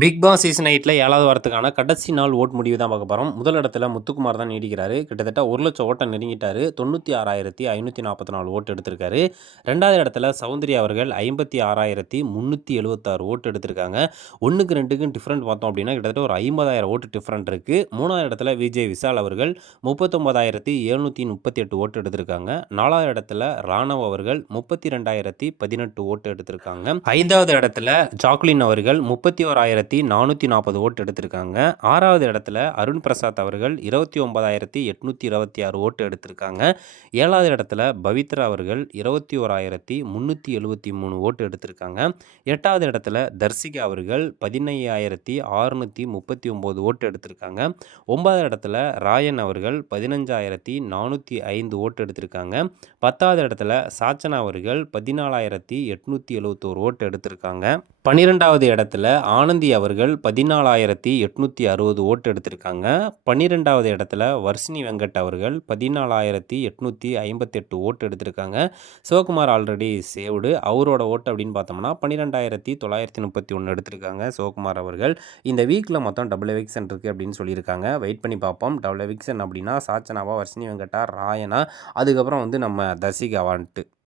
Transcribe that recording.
Big Boss season 8ல 7வது வாரத்துக்கான கடைசி நாள் ஓட் முடிவு தான் பார்க்க போறோம். முதல் இடத்துல முத்துக்குமார் தான் நீடிக்கிறாரு. கிட்டத்தட்ட 1,00,000 ஓட்ட நெருங்கிட்டாரு. 96,544 ஓட்டு எடுத்திருக்காரு. 2வது இடத்துல சௌந்தர்யா அவர்கள் 56,376 ஓட்டு எடுத்திருக்காங்க. 1க்கு 2க்கும் டிஃபரெண்ட் பார்த்தோம் அப்படின்னா, கிட்டத்தட்ட ஒரு 50,000 ஓட்டு டிஃபரெண்ட் இருக்கு. 3வது இடத்துல விஜய் விஷால் அவர்கள் 39,738 ஓட்டு எடுத்திருக்காங்க. 4வது இடத்துல ராணவ் அவர்கள் 32,018 ஓட்டு எடுத்திருக்காங்க. 5வது இடத்துல ஜாக்குலின் அவர்கள் 31,440 ஓட்டு எடுத்திருக்காங்க. 6வது இடத்துல அருண் பிரசாத் அவர்கள் 29,826 ஓட்டு எடுத்திருக்காங்க. 7வது இடத்துல பவித்ரா அவர்கள் 21,373 ஓட்டு எடுத்திருக்காங்க. 8வது இடத்துல தர்சிகா அவர்கள் 15,639 ஓட்டு எடுத்திருக்காங்க. 9வது இடத்துல ராயன் அவர்கள் 15,405 ஓட்டு எடுத்திருக்காங்க. 10வது இடத்துல சாச்சனா அவர்கள் 14,871 ஓட்டு எடுத்திருக்காங்க. 12வது இடத்துல ஆனந்தி அவர்கள் 14,860 ஓட்டு எடுத்திருக்காங்க. 12வது இடத்துல வர்ஷினி வெங்கட் அவர்கள் 14,858 ஓட்டு எடுத்திருக்காங்க. Sivakumar already saved. அவரோட ஓட்டு அப்படின்னு பார்த்தோம்னா 12,931 எடுத்திருக்காங்க சிவகுமார் அவர்கள். இந்த வீக்கில் மொத்தம் டபுள் எவிக்ஷன் இருக்குது அப்படின்னு சொல்லியிருக்காங்க. வெயிட் பண்ணி பார்ப்போம். டபுள் எவிக்ஷன் அப்படின்னா சாச்சனாவா, வர்ஷினி வெங்கட்டா, ராயனா, அதுக்கப்புறம் நம்ம தர்சிகாவான்ட்டு.